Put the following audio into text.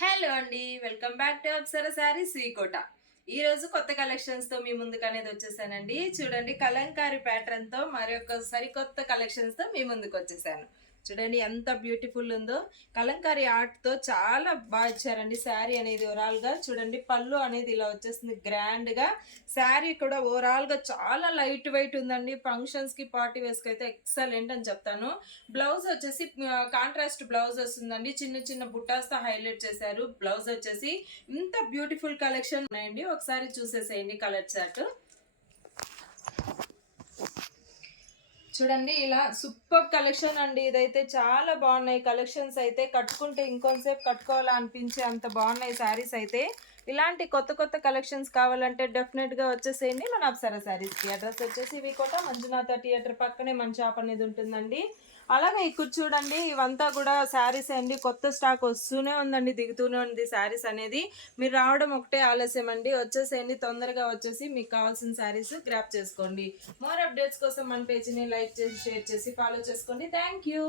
Hello అండి, welcome back to Apsara saris Srikota. ఈ రోజు కొత్త కలెక్షన్స్ తో మీ ముందుకు అనేది వచ్చేసానండి. చూడండి, కలంకారీ ప్యాటర్న్ తో మరొక సరికొత్త కలెక్షన్స్ తో మీ ముందుకు వచ్చేసాను. చూడండి ఎంత బ్యూటిఫుల్ ఉందో. కలంకారీ ఆర్ట్ తో చాలా బాగా ఇచ్చారండి శారీ అనేది. ఓవరాల్ గా చూడండి, పళ్ళు అనేది ఇలా వచ్చేస్తుంది గ్రాండ్ గా. శారీ కూడా ఓవరాల్ గా చాలా లైట్ వెయిట్ ఉందండి. ఫంక్షన్స్ కి, పార్టీ వేర్స్ కి అయితే ఎక్సలెంట్ అని చెప్తాను. బ్లౌజ్ వచ్చేసి కాంట్రాస్ట్ బ్లౌజ్ వస్తుందండి. చిన్న చిన్న బుట్టాస్ తో హైలైట్ చేశారు. బ్లౌజ్ వచ్చేసి ఇంత బ్యూటిఫుల్ కలెక్షన్ ఉన్నాయండి. ఒకసారి చూసేసేయండి కలర్ చార్ట్. చూడండి, ఇలా సూపర్ కలెక్షన్ అండి. ఇదైతే చాలా బాగున్నాయి కలెక్షన్స్. అయితే కట్టుకుంటే ఇంకొంతసేపు కట్టుకోవాలా అనిపించే అంత బాగున్నాయి శారీస్ అయితే. ఇలాంటి కొత్త కొత్త కలెక్షన్స్ కావాలంటే డెఫినెట్ గా వచ్చేసేయండి మన అప్సరా శారీస్ కి. అడ్రస్ వచ్చేసి వికోట మంజునాథ థియేటర్ పక్కనే మన షాప్ అనేది ఉంటుందండి. అలాగే ఇక్కడ చూడండి, ఇవంతా కూడా శారీస్ అండి. కొత్త స్టాక్ వస్తూనే ఉందండి, దిగుతూనే ఉంది శారీస్ అనేది. మీరు రావడం ఒకటే ఆలస్యం అండి. వచ్చేసేయండి, తొందరగా వచ్చేసి మీకు కావాల్సిన శారీస్ గ్రాప్ చేసుకోండి. మోర్ అప్డేట్స్ కోసం మన పేజీని లైక్ చేసి, షేర్ చేసి, ఫాలో చేసుకోండి. Thank you.